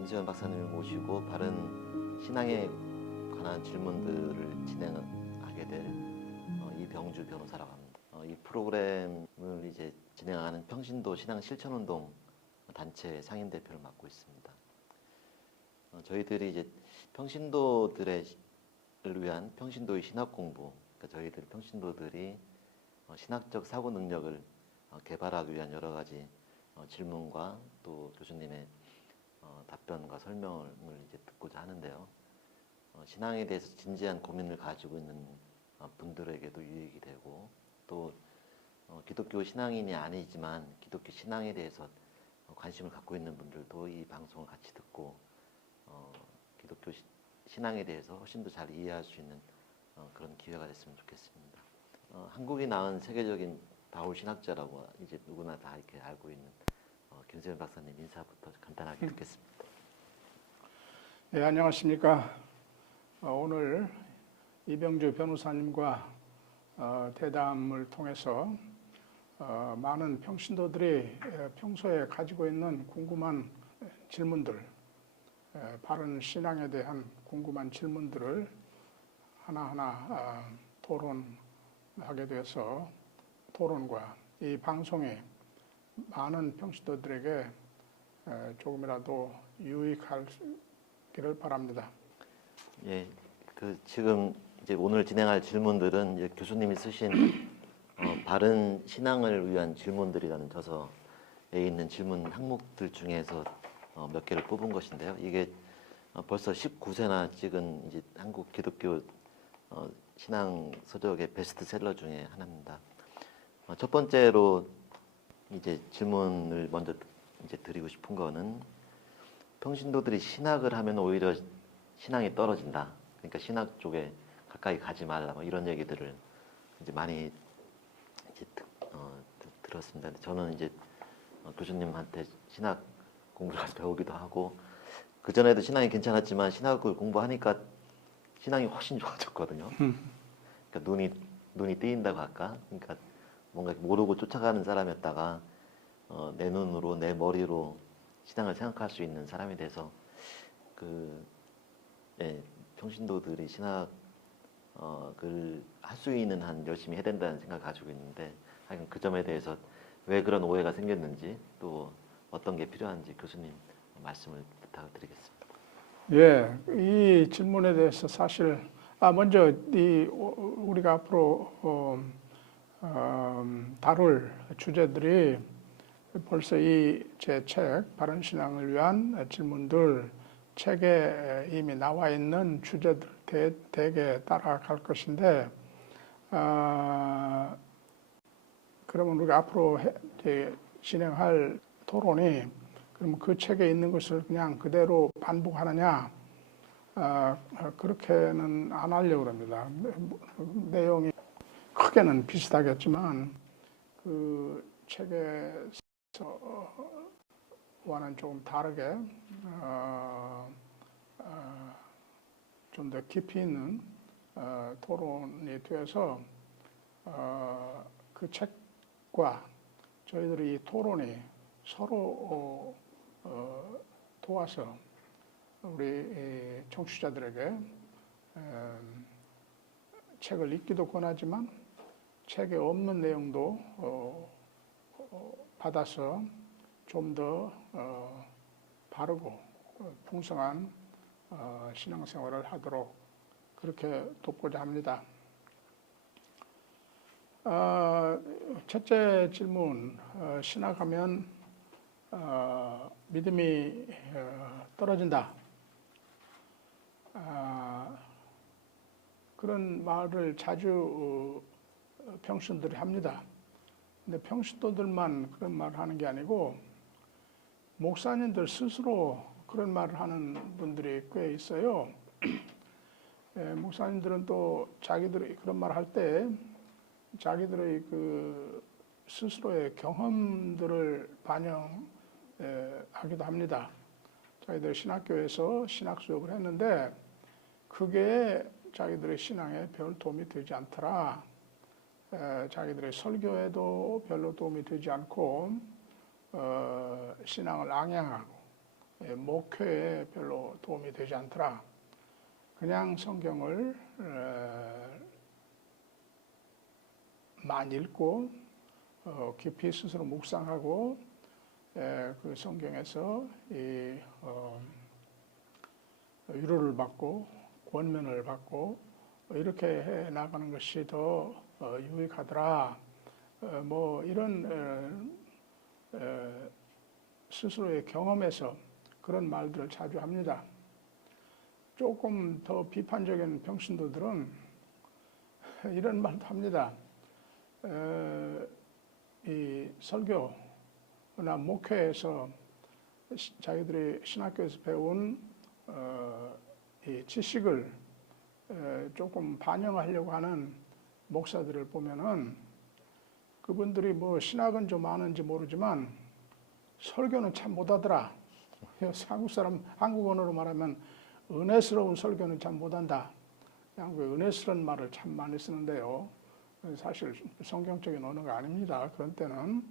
김수현 박사님을 모시고 바른 신앙에 관한 질문들을 진행하게 될 이병주 변호사라고 합니다. 이 프로그램을 이제 진행하는 평신도 신앙 실천운동 단체 상임 대표를 맡고 있습니다. 저희들이 이제 평신도들을 위한 평신도의 신학 공부, 그러니까 저희들 평신도들이 신학적 사고 능력을 개발하기 위한 여러 가지 질문과 또 교수님의 답변과 설명을 이제 듣고자 하는데요. 신앙에 대해서 진지한 고민을 가지고 있는 분들에게도 유익이 되고 또 기독교 신앙인이 아니지만 기독교 신앙에 대해서 관심을 갖고 있는 분들도 이 방송을 같이 듣고 기독교 신앙에 대해서 훨씬 더 잘 이해할 수 있는 그런 기회가 됐으면 좋겠습니다. 한국이 낳은 세계적인 바울 신학자라고 이제 누구나 다 이렇게 알고 있는 김수현 박사님 인사부터 간단하게 듣겠습니다. 네, 안녕하십니까. 오늘 이병주 변호사님과 대담을 통해서 많은 평신도들이 평소에 가지고 있는 궁금한 질문들, 바른 신앙에 대한 궁금한 질문들을 하나하나 토론하게 되어서 토론과 이 방송이 많은 평신도들에게 조금이라도 유익하기를 바랍니다. 예, 지금 이제 오늘 진행할 질문들은 이제 교수님이 쓰신 바른 신앙을 위한 질문들이라는 저서에 있는 질문 항목들 중에서 몇 개를 뽑은 것인데요. 이게 벌써 19세나 찍은 이제 한국 기독교 신앙 서적의 베스트셀러 중에 하나입니다. 첫 번째로 이제 질문을 먼저 이제 드리고 싶은 거는 평신도들이 신학을 하면 오히려 신앙이 떨어진다. 그러니까 신학 쪽에 가까이 가지 말라. 뭐 이런 얘기들을 이제 많이 이제 들었습니다. 저는 이제 교수님한테 신학 공부를 배우기도 하고 그 전에도 신앙이 괜찮았지만 신학을 공부하니까 신앙이 훨씬 좋아졌거든요. 그러니까 눈이 뜨인다고 할까? 그러니까 뭔가 모르고 쫓아가는 사람이었다가 내 눈으로 내 머리로 신앙을 생각할 수 있는 사람이 돼서 평신도들이 신학을 할 수 있는 한 열심히 해야 된다는 생각을 가지고 있는데 하여간 그 점에 대해서 왜 그런 오해가 생겼는지 또 어떤 게 필요한지 교수님 말씀을 부탁드리겠습니다. 예, 이 질문에 대해서 사실 먼저 우리가 앞으로 다룰 주제들이 벌써 이 제 책 바른 신앙을 위한 질문들 책에 이미 나와 있는 주제들 대개 따라갈 것인데 그러면 우리가 앞으로 진행할 토론이 그럼 그 책에 있는 것을 그냥 그대로 반복하느냐 그렇게는 안 하려고 합니다. 내용이 크게는 비슷하겠지만 그 책에서와는 조금 다르게 좀 더 깊이 있는 토론이 되어서 그 책과 저희들이 이 토론이 서로 도와서 우리 청취자들에게 책을 읽기도 권하지만 책에 없는 내용도 받아서 좀 더 바르고 풍성한 신앙생활을 하도록 그렇게 돕고자 합니다. 첫째 질문, 신학하면 믿음이 떨어진다. 그런 말을 자주 평신도들이 합니다. 근데 평신도들만 그런 말을 하는 게 아니고 목사님들 스스로 그런 말을 하는 분들이 꽤 있어요. 목사님들은 또 자기들이 그런 말을 할 때 자기들의 그 스스로의 경험들을 반영하기도 합니다. 자기들 신학교에서 신학 수업을 했는데 그게 자기들의 신앙에 별 도움이 되지 않더라. 자기들의 설교에도 별로 도움이 되지 않고 신앙을 앙양하고 목회에 별로 도움이 되지 않더라. 그냥 성경을 많이 읽고 깊이 스스로 묵상하고 그 성경에서 위로를 받고 권면을 받고 이렇게 해 나가는 것이 더 유익하더라. 뭐 이런 스스로의 경험에서 그런 말들을 자주 합니다. 조금 더 비판적인 평신도들은 이런 말도 합니다. 이 설교나 목회에서 자기들이 신학교에서 배운 이 지식을 조금 반영하려고 하는 목사들을 보면은 그분들이 뭐 신학은 좀 아는지 모르지만 설교는 참 못하더라. 한국 사람, 한국 언어로 말하면 은혜스러운 설교는 참 못한다. 한국의 은혜스러운 말을 참 많이 쓰는데요. 사실 성경적인 언어가 아닙니다. 그런 때는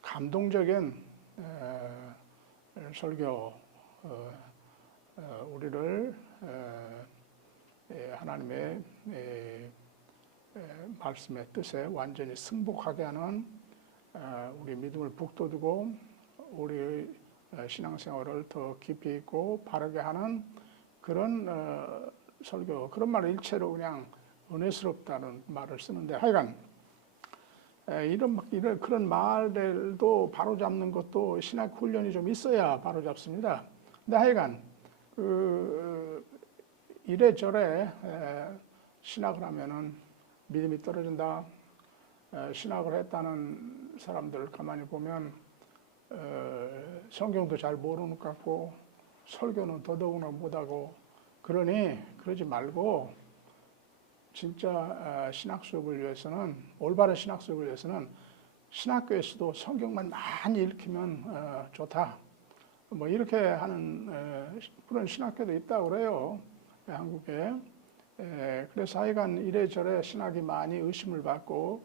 감동적인 설교, 우리를 하나님의 말씀의 뜻에 완전히 승복하게 하는 우리 믿음을 북돋우고 우리의 신앙생활을 더 깊이 있고 바르게 하는 그런 설교, 그런 말을 일체로 그냥 은혜스럽다는 말을 쓰는데 하여간 이런 그런 말들도 바로잡는 것도 신학 훈련이 좀 있어야 바로잡습니다. 근데 하여간 이래저래 신학을 하면은 믿음이 떨어진다. 신학을 했다는 사람들 가만히 보면 성경도 잘 모르는 것 같고 설교는 더더구나 못하고 그러니 그러지 말고 진짜 신학 수업을 위해서는 올바른 신학 수업을 위해서는 신학교에서도 성경만 많이 읽히면 좋다. 뭐 이렇게 하는 그런 신학교도 있다고 그래요. 한국에. 그래서 하여간 이래저래 신학이 많이 의심을 받고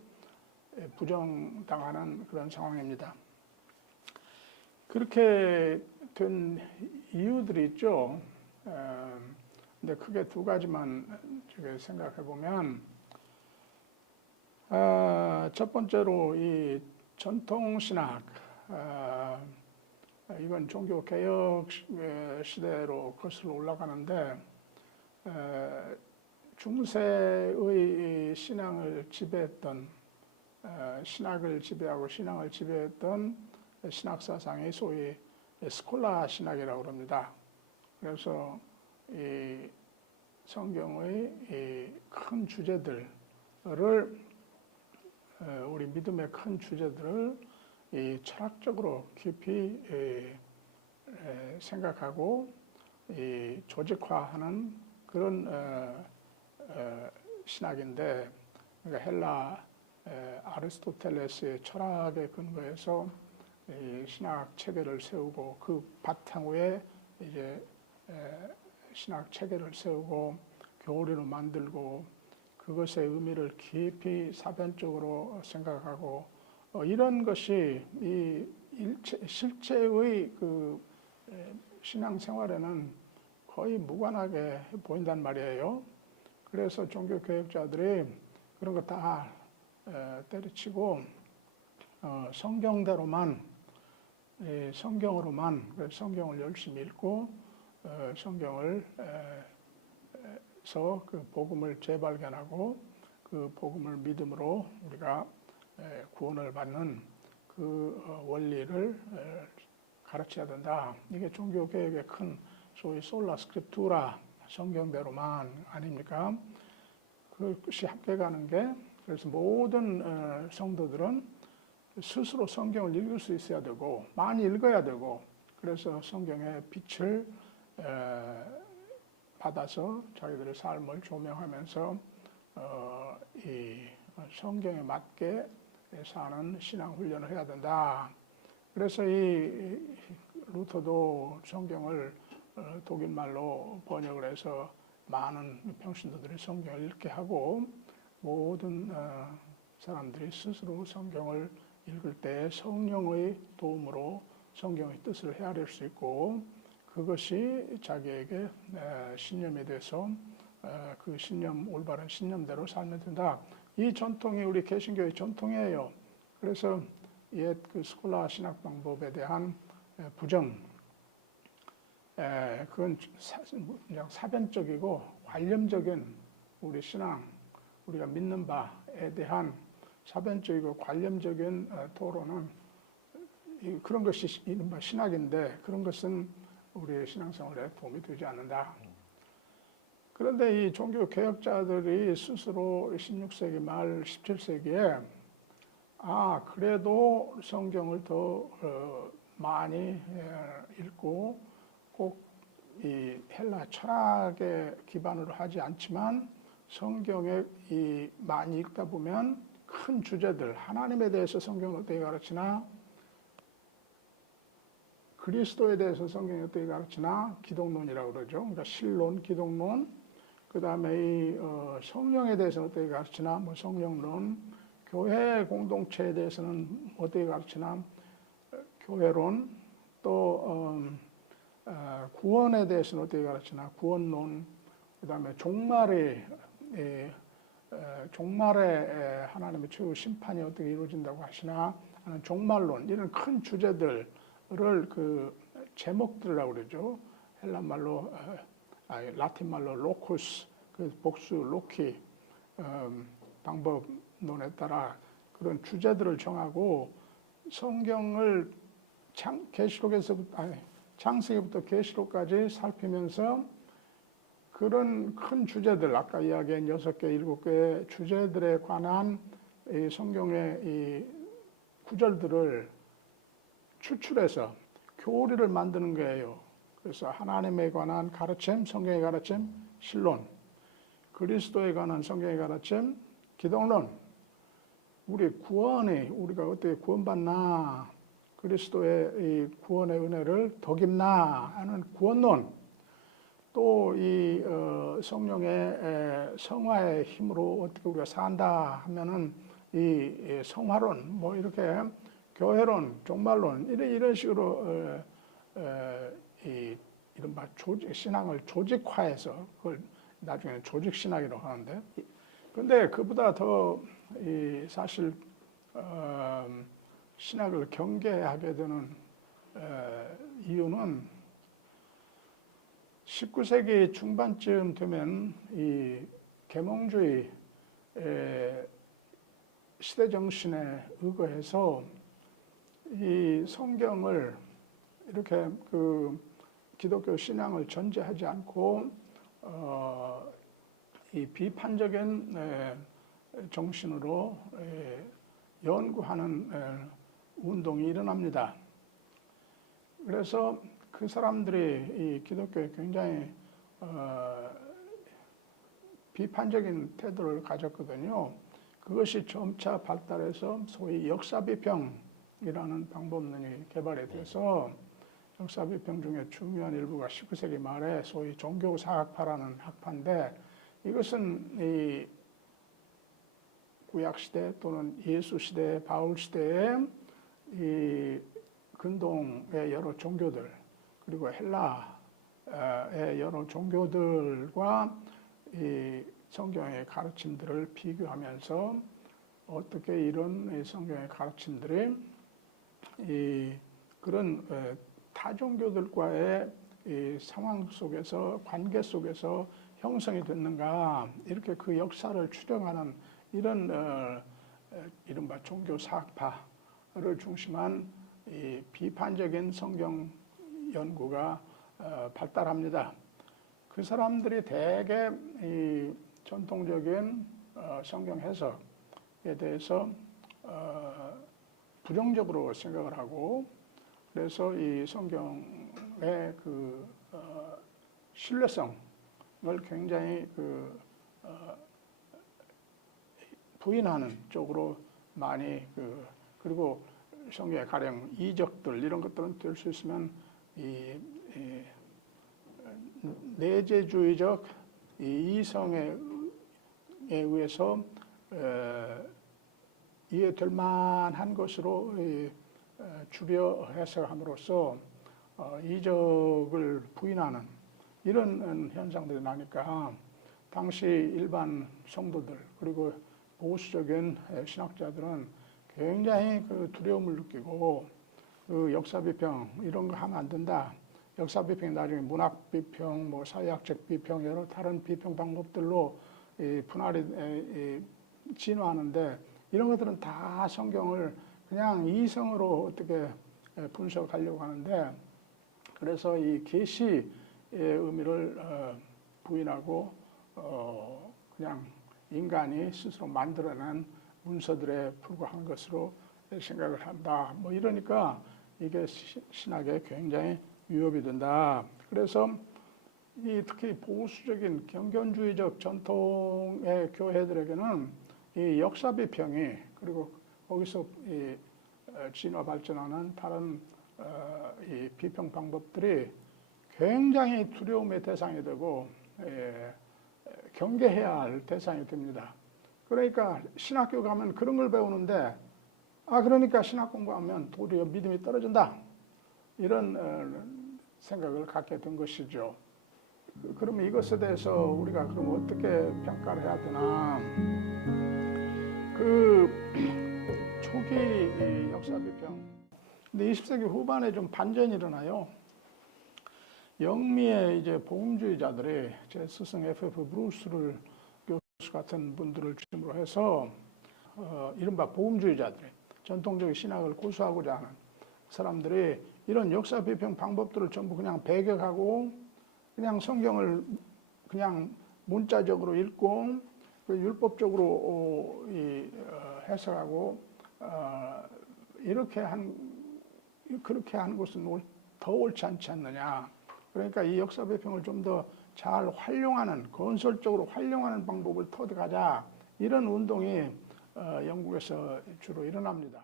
부정당하는 그런 상황입니다. 그렇게 된 이유들이 있죠. 근데 크게 두 가지만 생각해 보면, 첫 번째로 이 전통신학, 이건 종교개혁 시대로 거슬러 올라가는데, 중세의 신앙을 지배했던, 신학을 지배하고 신앙을 지배했던 신학사상이 소위 스콜라 신학이라고 합니다. 그래서 이 성경의 이 큰 주제들을 우리 믿음의 큰 주제들을 이 철학적으로 깊이 생각하고 이 조직화하는 그런 신학인데, 그러니까 헬라 아리스토텔레스의 철학에 근거해서 이 신학 체계를 세우고 그 바탕 위에 이제 신학 체계를 세우고 교리로 만들고 그것의 의미를 깊이 사변적으로 생각하고 이런 것이 이 실제의 그 신앙생활에는 거의 무관하게 보인단 말이에요. 그래서 종교개혁자들이 그런 거 다 때려치고 성경대로만, 성경으로만, 성경을 열심히 읽고 성경을 서 그 복음을 재발견하고 그 복음을 믿음으로 우리가 구원을 받는 그 원리를 가르쳐야 된다. 이게 종교개혁의 큰 소위 솔라 스크립투라, 성경대로만 아닙니까? 그것이 함께 가는 게, 그래서 모든 성도들은 스스로 성경을 읽을 수 있어야 되고 많이 읽어야 되고, 그래서 성경의 빛을 받아서 자기들의 삶을 조명하면서 이 성경에 맞게 사는 신앙 훈련을 해야 된다. 그래서 이 루터도 성경을 독일말로 번역을 해서 많은 평신도들이 성경을 읽게 하고, 모든 사람들이 스스로 성경을 읽을 때 성령의 도움으로 성경의 뜻을 헤아릴 수 있고, 그것이 자기에게 신념이 돼서 그 신념, 올바른 신념대로 살면 된다. 이 전통이 우리 개신교의 전통이에요. 그래서 옛 그 스콜라 신학 방법에 대한 부정, 그건 그냥 사변적이고 관념적인 우리 신앙, 우리가 믿는 바에 대한 사변적이고 관념적인 토론은 그런 것이 이른바 신학인데 그런 것은 우리의 신앙생활에 도움이 되지 않는다. 그런데 이 종교 개혁자들이 스스로 16세기 말 17세기에 그래도 성경을 더 많이 읽고 꼭 이 헬라 철학에 기반으로 하지 않지만 성경에 많이 읽다 보면 큰 주제들, 하나님에 대해서 성경을 어떻게 가르치나, 그리스도에 대해서 성경이 어떻게 가르치나, 기독론이라고 그러죠. 그러니까 신론, 기독론, 그 다음에 이 성령에 대해서 어떻게 가르치나, 뭐 성령론, 교회 공동체에 대해서는 어떻게 가르치나, 교회론, 또 구원에 대해서는 어떻게 가르치나, 구원론, 그 다음에 종말에 하나님의 최후 심판이 어떻게 이루어진다고 하시나 하는 종말론, 이런 큰 주제들을 그 제목들이라고 그러죠. 헬라말로, 라틴말로 로쿠스, 그 복수 로키 방법론에 따라 그런 주제들을 정하고 성경을 창세기부터 계시록까지 살피면서 그런 큰 주제들, 아까 이야기한 6개, 7개의 주제들에 관한 이 성경의 이 구절들을 추출해서 교리를 만드는 거예요. 그래서 하나님에 관한 가르침, 성경의 가르침, 신론, 그리스도에 관한 성경의 가르침, 기독론, 우리가 어떻게 구원받나, 그리스도의 이 구원의 은혜를 덕입나 하는 구원론, 또 이 성령의 성화의 힘으로 어떻게 우리가 산다 하면은 이 성화론, 뭐 이렇게 교회론, 종말론 이런 식으로 이른바 신앙을 조직화해서 그걸 나중에는 조직신학이라고 하는데, 근데 그보다 더 사실 신학을 경계하게 되는 이유는 19세기 중반쯤 되면 이 계몽주의 시대 정신에 의거해서 이 성경을 이렇게 그 기독교 신앙을 전제하지 않고 이 비판적인 정신으로 연구하는 운동이 일어납니다. 그래서 그 사람들이 이 기독교에 굉장히 비판적인 태도를 가졌거든요. 그것이 점차 발달해서 소위 역사비평이라는 방법론이 개발이 돼서 역사비평 중에 중요한 일부가 19세기 말에 소위 종교사학파라는 학파인데, 이것은 이 구약시대 또는 예수시대, 바울시대에 이 근동의 여러 종교들, 그리고 헬라의 여러 종교들과 이 성경의 가르침들을 비교하면서 어떻게 이런 성경의 가르침들이 이 그런 타 종교들과의 이 상황 속에서, 관계 속에서 형성이 됐는가, 이렇게 그 역사를 추정하는 이런 이른바 종교 사학파를 중심한 이 비판적인 성경 연구가 발달합니다. 그 사람들이 대개 이 전통적인 성경 해석에 대해서 부정적으로 생각을 하고, 그래서 이 성경의 그 신뢰성을 굉장히 부인하는 쪽으로 많이 그리고 성경의 가령 이적들 이런 것들은 될 수 있으면 이 내재주의적 이성에 의해서 이해될 만한 것으로 추려 해석함으로써 이적을 부인하는 이런 현상들이 나니까 당시 일반 성도들 그리고 보수적인 신학자들은 굉장히 그 두려움을 느끼고 그 역사 비평 이런 거 하면 안 된다. 역사 비평이 나중에 문학 비평, 뭐 사회학적 비평 여러 다른 비평 방법들로 분할이 진화하는데 이런 것들은 다 성경을 그냥 이성으로 어떻게 분석하려고 하는데 그래서 이 계시의 의미를 부인하고 그냥 인간이 스스로 만들어낸 문서들에 불과한 것으로 생각을 한다. 뭐 이러니까 이게 신학에 굉장히 위협이 된다. 그래서 특히 보수적인 경건주의적 전통의 교회들에게는 이 역사 비평이 그리고 거기서 진화 발전하는 다른 이 비평 방법들이 굉장히 두려움의 대상이 되고 경계해야 할 대상이 됩니다. 그러니까 신학교 가면 그런 걸 배우는데 그러니까 신학 공부하면 도리어 믿음이 떨어진다. 이런 생각을 갖게 된 것이죠. 그러면 이것에 대해서 우리가 그럼 어떻게 평가를 해야 되나? 그 초기 역사 비평. 근데 20세기 후반에 좀 반전이 일어나요. 영미의 이제 복음주의자들이 제 스승 F.F. 브루스를 교수 같은 분들을 중심으로 해서 이른바 복음주의자들이 전통적인 신학을 고수하고자 하는 사람들이 이런 역사 비평 방법들을 전부 그냥 배격하고 그냥 성경을 그냥 문자적으로 읽고 율법적으로 해석하고 그렇게 하는 것은 더 옳지 않지 않느냐. 그러니까 이 역사 비평을 좀 더 잘 활용하는 건설적으로 활용하는 방법을 터득하자. 이런 운동이 영국에서 주로 일어납니다.